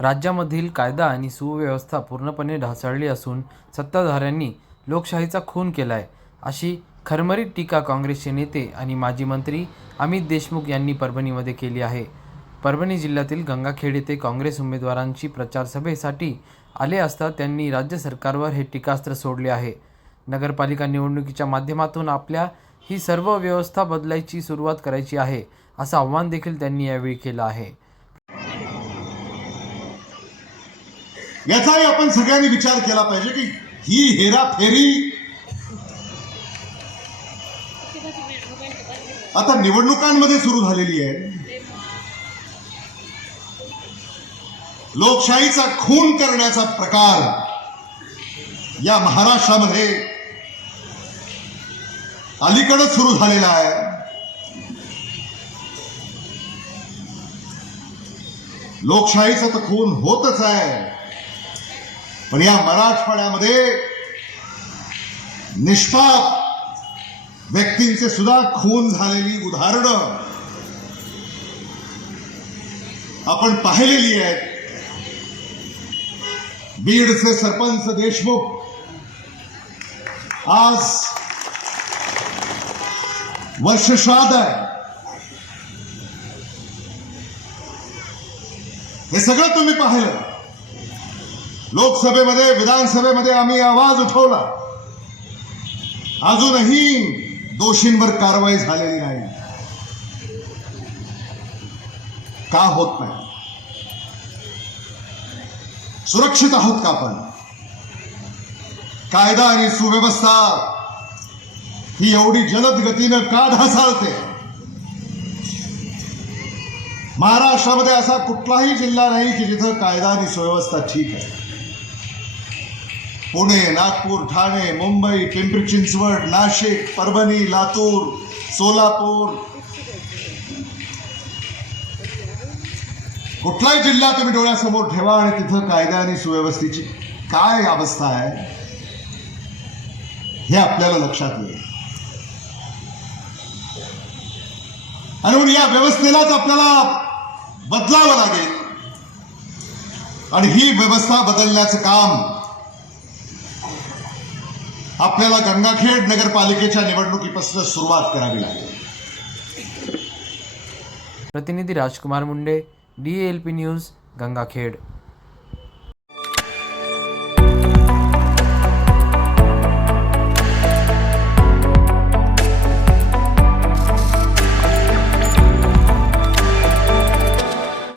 राज्यामधील कायदा आणि सुव्यवस्था पूर्णपणे ढासळली असून सत्ताधाऱ्यांनी लोकशाहीचा खून केलाय, अशी खरमरीत टीका काँग्रेसचे नेते आणि माजी मंत्री अमित देशमुख यांनी परभणीमध्ये केली आहे. परभणी जिल्ह्यातील गंगाखेड येथे काँग्रेस उमेदवारांची प्रचार सभेसाठी आले असता त्यांनी राज्य सरकारवर हे टीकास्त्र सोडले आहे. नगरपालिका निवडणुकीच्या माध्यमातून आपल्या ही सर्व व्यवस्था बदलायची सुरुवात करायची आहे, असं आव्हान देखील त्यांनी यावेळी केलं आहे. याचाही आपण सगळ्यांनी विचार केला पाहिजे की ही हेराफेरी आता निवडणुकांमध्ये सुरू झालेली आहे. लोकशाहीचा खून करण्याचा प्रकार या महाराष्ट्रामध्ये अलीकडेच सुरू झालेला आहे. लोकशाहीचा तर खून होतच आहे, पण या मराठवाड्यामध्ये निष्पाप व्यक्तींचे सुद्धा खून झालेली उदाहरणं आपण पाहिलेली आहेत. बीडचे सरपंच देशमुख आज वर्षश्राद्ध आहे. हे सगळं तुम्ही पाहिलं. लोकसभेमध्ये, विधानसभेमध्ये आम्ही आवाज उठवला. अजूनही दोषींवर कारवाई झालेली नाही. का होत नाही? सुरक्षित आहोत का आपण? कायदा आणि सुव्यवस्था ही एवढी जलद गतीनं का ढासळते? महाराष्ट्रामध्ये असा कुठलाही जिल्हा नाही की जिथं कायदा आणि सुव्यवस्था ठीक आहे. पुणे, नागपूर, ठाणे, मुंबई, पिंपरी चिंचवड, नाशिक, परभणी, लातूर, सोलापूर, कुठलाही जिल्हा तुम्ही डोळ्यासमोर ठेवा आणि तिथं कायदा आणि सुव्यवस्थेची काय अवस्था आहे हे आपल्याला लक्षात येईल. आणि म्हणून या व्यवस्थेलाच आपल्याला बदलावं लागेल आणि ही व्यवस्था बदलण्याचं काम आपल्याला गंगाखेड नगरपालिकेच्या निवडणुकीपासून सुरुवात करावी लागेल. प्रतिनिधी राजकुमार मुंडे, DALP न्यूज, गंगाखेड.